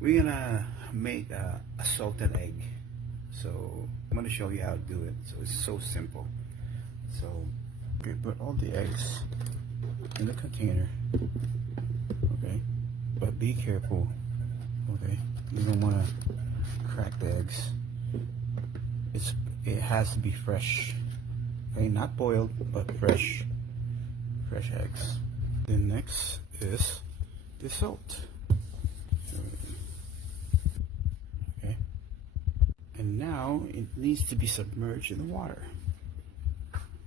We're gonna make a salted egg. So I'm gonna show you how to do it. So it's so simple. So okay, put all the eggs in the container. Okay, but be careful. Okay, you don't wanna crack the eggs. It has to be fresh. Okay, not boiled, but fresh eggs. Then next is the salt. Okay, and now it needs to be submerged in the water.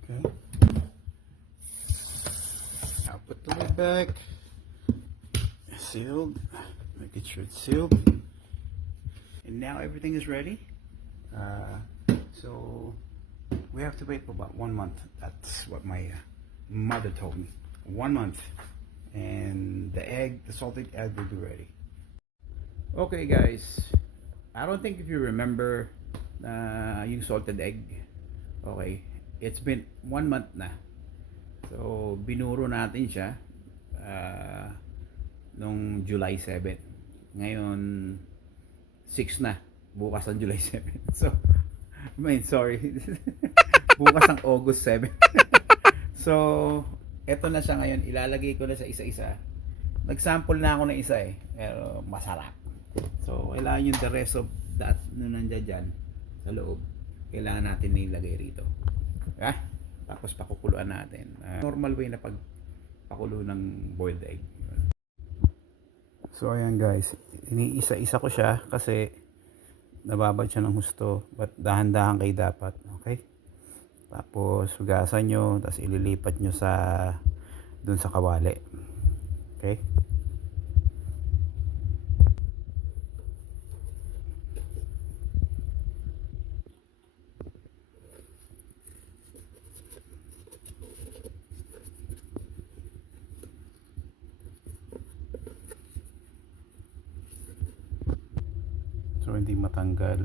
Okay, now put the lid back, sealed, making sure it's sealed, and now everything is ready. So we have to wait for about 1 month. That's what my mother told me. 1 month, and the salted egg will be ready. Okay guys, I don't think if you remember yung salted egg. Okay, it's been 1 month na. So binuro natin siya nung July 7. Ngayon 6 na, bukas ang July 7. So sorry. Bukas ang August 7. So eto na siya ngayon, ilalagay ko na sa isa-isa. Nag-sample na ako ng isa pero masarap. So kailangan yung the rest of that na nandiyan dyan sa loob, kailangan natin nilagay rito. Tapos pakukuluan natin. Normal way na pagpakulo ng boiled egg. So ayan guys, iniisa-isa ko siya kasi nababad siya ng husto, but dahan-dahan kayo dapat. Okay, tapos hugasan nyo, tapos ililipat nyo dun sa kawali. Okay, so hindi matanggal.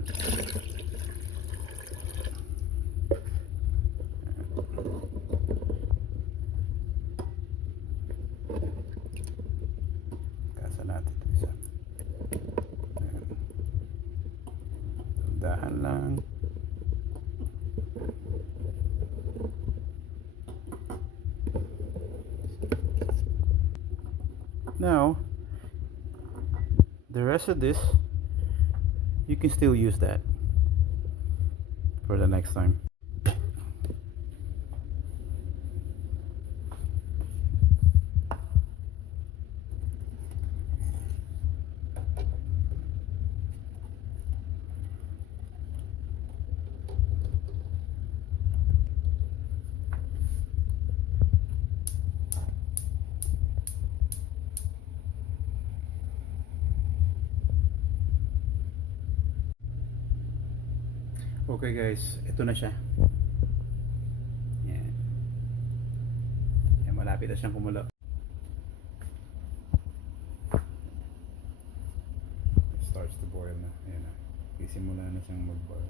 Kasa natin ito isa. Dahan lang. Now the rest of this, you can still use that for the next time. Okay guys, ito na siya. Yan. Yan, malapit na siyang kumulo. It starts to boil na. Ayan na. Isimula na siyang mag-boil.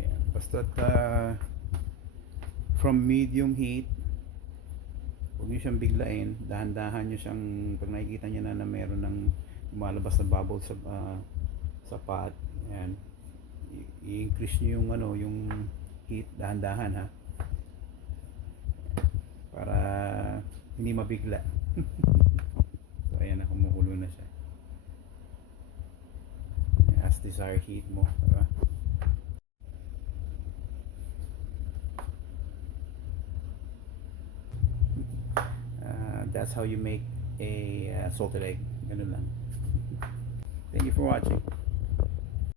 Yan. Basta from medium heat, huwag nyo siyang biglain. Dahan-dahan nyo siyang, pag nakikita nyo na meron ng lumalabas na bubble sa pot, ayan, i-increase nyo yung heat dahan-dahan ha, para hindi mabigla. So ayan na, kumukulo na siya as desired heat mo, diba? That's how you make a salted egg. Ganun lang. Thank you for watching.